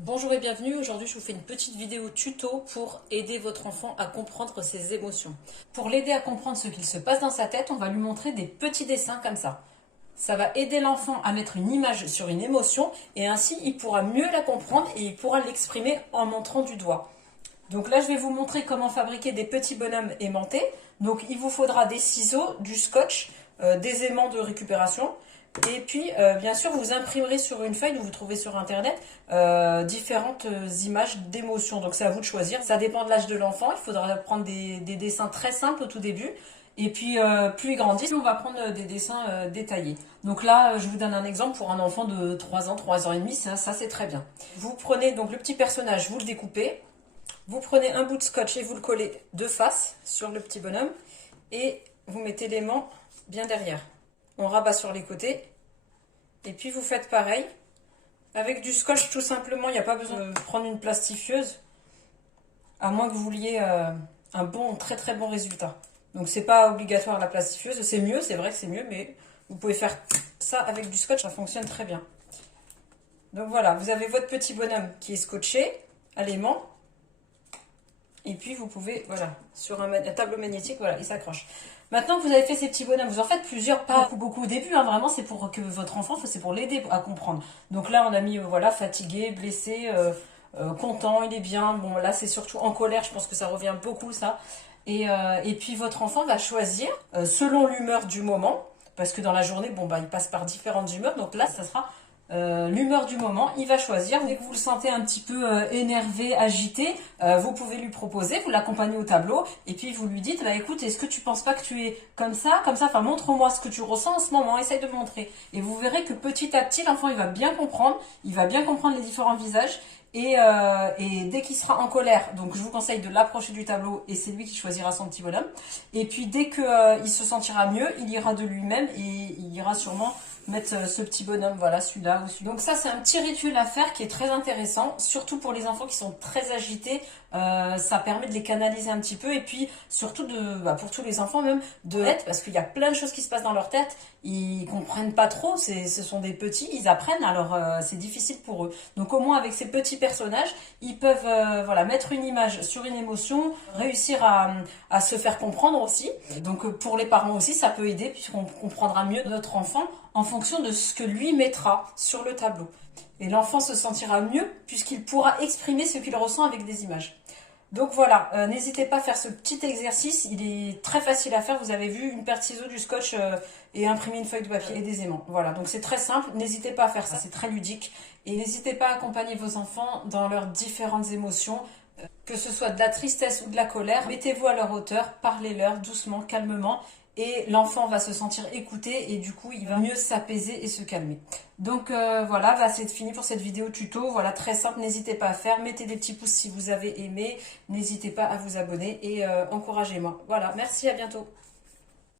Bonjour et bienvenue, aujourd'hui je vous fais une petite vidéo tuto pour aider votre enfant à comprendre ses émotions. Pour l'aider à comprendre ce qu'il se passe dans sa tête, on va lui montrer des petits dessins comme ça. Ça va aider l'enfant à mettre une image sur une émotion et ainsi il pourra mieux la comprendre et il pourra l'exprimer en montrant du doigt. Donc là je vais vous montrer comment fabriquer des petits bonhommes aimantés. Donc il vous faudra des ciseaux, du scotch, des aimants de récupération. Et puis, bien sûr, vous imprimerez sur une feuille, vous trouvez sur Internet, différentes images d'émotions. Donc, c'est à vous de choisir. Ça dépend de l'âge de l'enfant. Il faudra prendre des dessins très simples au tout début. Et puis, plus il grandit, plus on va prendre des dessins détaillés. Donc là, je vous donne un exemple pour un enfant de 3 ans, 3 ans et demi. Ça c'est très bien. Vous prenez donc le petit personnage, vous le découpez. Vous prenez un bout de scotch et vous le collez de face sur le petit bonhomme. Et vous mettez l'aimant bien derrière. On rabat sur les côtés. Et puis vous faites pareil. Avec du scotch tout simplement, il n'y a pas besoin de prendre une plastifieuse. À moins que vous vouliez un bon, très très bon résultat. Donc c'est pas obligatoire la plastifieuse. C'est mieux, c'est vrai que c'est mieux, mais vous pouvez faire ça avec du scotch, ça fonctionne très bien. Donc voilà, vous avez votre petit bonhomme qui est scotché à l'aimant. Et puis vous pouvez, voilà, sur un tableau magnétique, voilà, il s'accroche. Maintenant que vous avez fait ces petits bonhommes, vous en faites plusieurs, pas beaucoup au début, hein, vraiment c'est pour que votre enfant, c'est pour l'aider à comprendre. Donc là on a mis, voilà, fatigué, blessé, content, il est bien. Bon là c'est surtout en colère, je pense que ça revient beaucoup ça. Et puis votre enfant va choisir, selon l'humeur du moment, parce que dans la journée, bon bah il passe par différentes humeurs, donc là ça sera l'humeur du moment, il va choisir. Dès que vous le sentez un petit peu énervé, agité, vous pouvez lui proposer, vous l'accompagnez au tableau et puis vous lui dites, bah écoute, est-ce que tu penses pas que tu es comme ça, enfin montre-moi ce que tu ressens en ce moment, essaye de me montrer. Et vous verrez que petit à petit, l'enfant il va bien comprendre les différents visages. Et dès qu'il sera en colère, donc je vous conseille de l'approcher du tableau et c'est lui qui choisira son petit bonhomme. Et puis dès qu'il il se sentira mieux, il ira de lui-même et il ira sûrement mettre ce petit bonhomme, voilà, celui-là ou celui-là. Donc ça c'est un petit rituel à faire qui est très intéressant, surtout pour les enfants qui sont très agités. Ça permet de les canaliser un petit peu et puis surtout pour tous les enfants même parce qu'il y a plein de choses qui se passent dans leur tête, ils comprennent pas trop, ce sont des petits, ils apprennent, alors c'est difficile pour eux. Donc au moins avec ces petits personnages, ils peuvent voilà, mettre une image sur une émotion, réussir à se faire comprendre aussi. Donc pour les parents aussi, ça peut aider puisqu'on comprendra mieux notre enfant en fonction de ce que lui mettra sur le tableau. Et l'enfant se sentira mieux puisqu'il pourra exprimer ce qu'il ressent avec des images. Donc voilà, n'hésitez pas à faire ce petit exercice, il est très facile à faire, vous avez vu, une paire de ciseaux, du scotch et imprimer une feuille de papier et des aimants. Voilà, donc c'est très simple, n'hésitez pas à faire ça, c'est très ludique. Et n'hésitez pas à accompagner vos enfants dans leurs différentes émotions, que ce soit de la tristesse ou de la colère. Mettez-vous à leur hauteur, parlez-leur doucement, calmement. Et l'enfant va se sentir écouté et du coup il va mieux s'apaiser et se calmer. Donc voilà, bah, c'est fini pour cette vidéo tuto, voilà, très simple, n'hésitez pas à faire, mettez des petits pouces si vous avez aimé, n'hésitez pas à vous abonner et encouragez-moi. Voilà, merci, à bientôt.